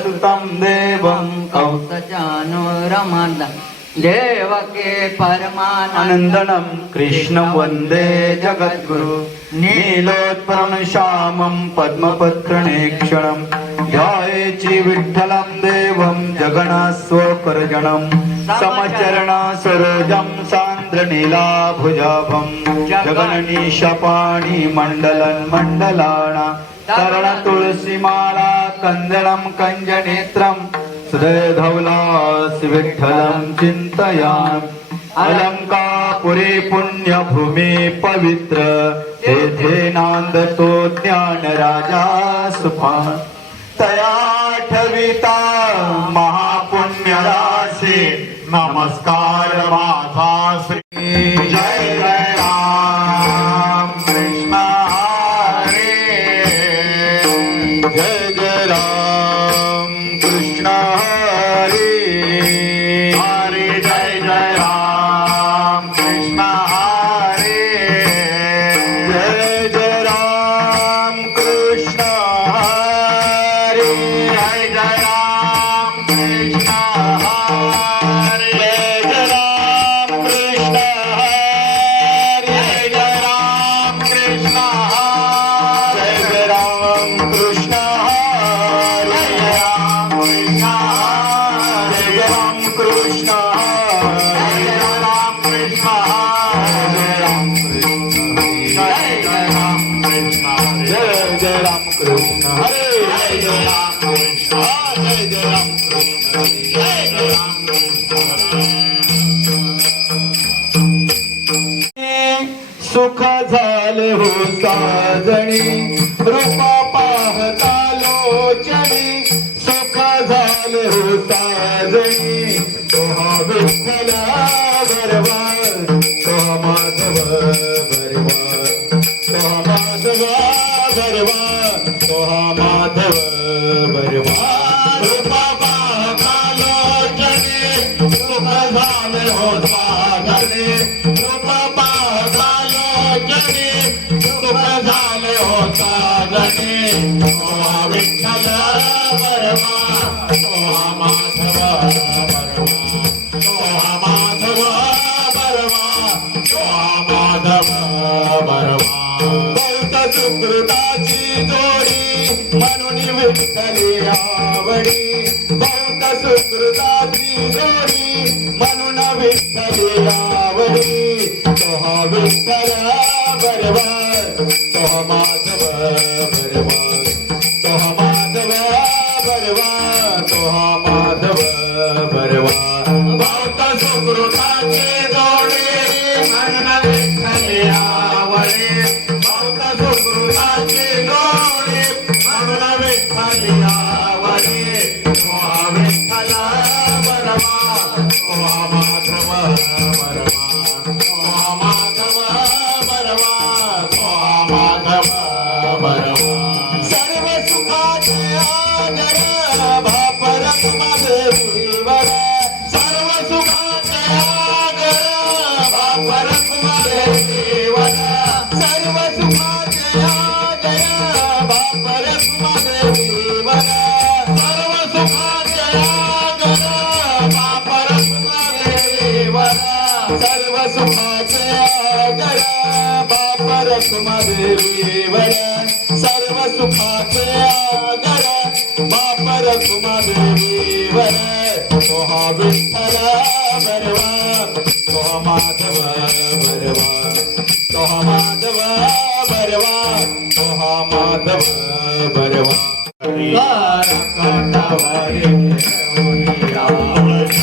तं देवं कौतचानुरमद देवके परमानन्द। अनन्दनं कृष्णं वन्दे जगद्गुरु। नीलोत्पलं श्यामं पद्मपत्रनेक्षणं ध्यायेचि विठ्ठलं देवं जगणास्वकर्जनं समचरण सरोजं सान्द्रनीलाभुजाभं। जगननीशपाणि मण्डलं मण्डलाणा तरण तुळसीमाला कन्दलं कञ्जनेत्रं सुधवलास विठ्ठलं चिन्तयामि अलङ्कापुरे पुण्यभूमी पवित्र तेथे नांदतो ज्ञान राजा सुफा तया ठविता महापुण्य राशी नमस्कार माझा सुख झाले हो साजणी। रूपा होता हो तो हा विठ्ठल बरवा तो हा माधव बरवा तो हा आवडी. बहुत सुकृताची जोडी म्हणून विठ्ठली आवडे. बहुत सुकृताचे भापरत देवीवर तो हा विठ्ठल बरवा तो माधव बरवा तो माधव बरवा तो माधव बरवा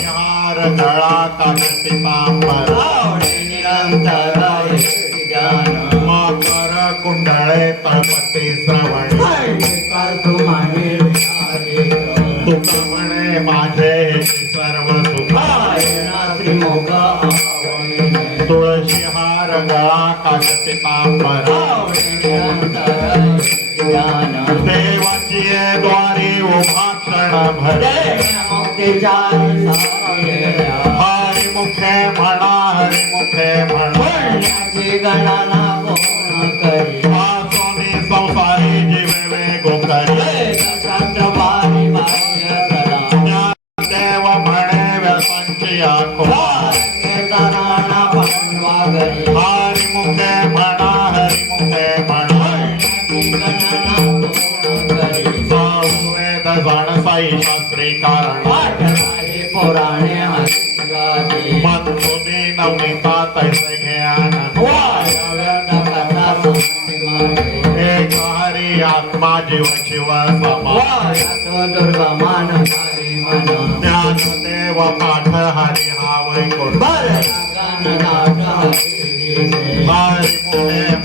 हार गळा कागदी पांबर मकर कुंडळे तळपती गंगा गळा देवाची द्वारे उभा क्षण भरे हरी मुखे म्हणा हरी मुखे म्हणा गणना कोण करी वासोनी संसारी हुए दर्पण साई शास्त्री कारण पाठ। वाले पुराणे हरि मन को दे नवने पात ज्ञान एक हरि आत्मा जीव शिव दुर्गमान ज्ञान देव पाठ हरि हावय को हरि पुणे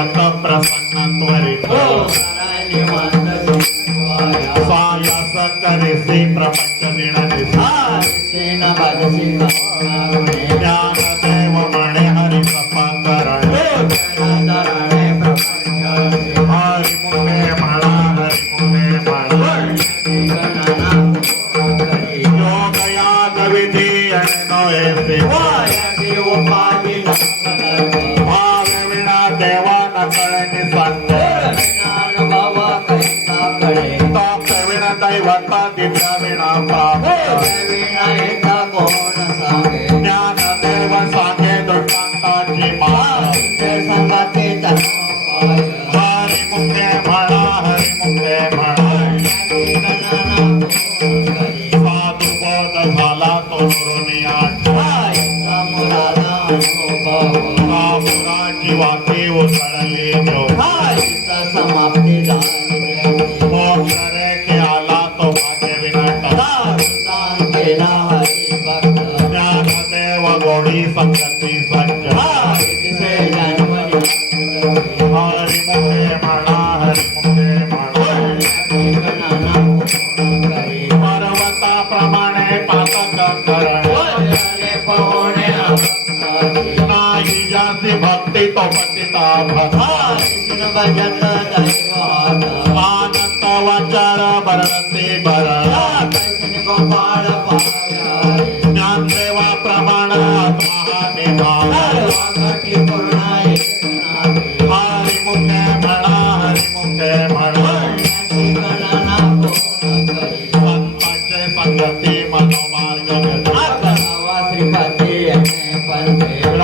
దేవత ప్రసన్న త్వరితో సాయస కరిసి ప్రపంచ జ్ఞాన దేవ మణి హరి సపకరణ హరి ముఖే మణ హరి ముఖే మణ యోగయాగ విధి అణనో ఏసి వాయ దేవ పాగి నమః हो. ज्ञानदेव सांगे दुर्गांताची मा संगाचे चला भक्ति तो भक्ति भजत दैवाता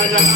Hare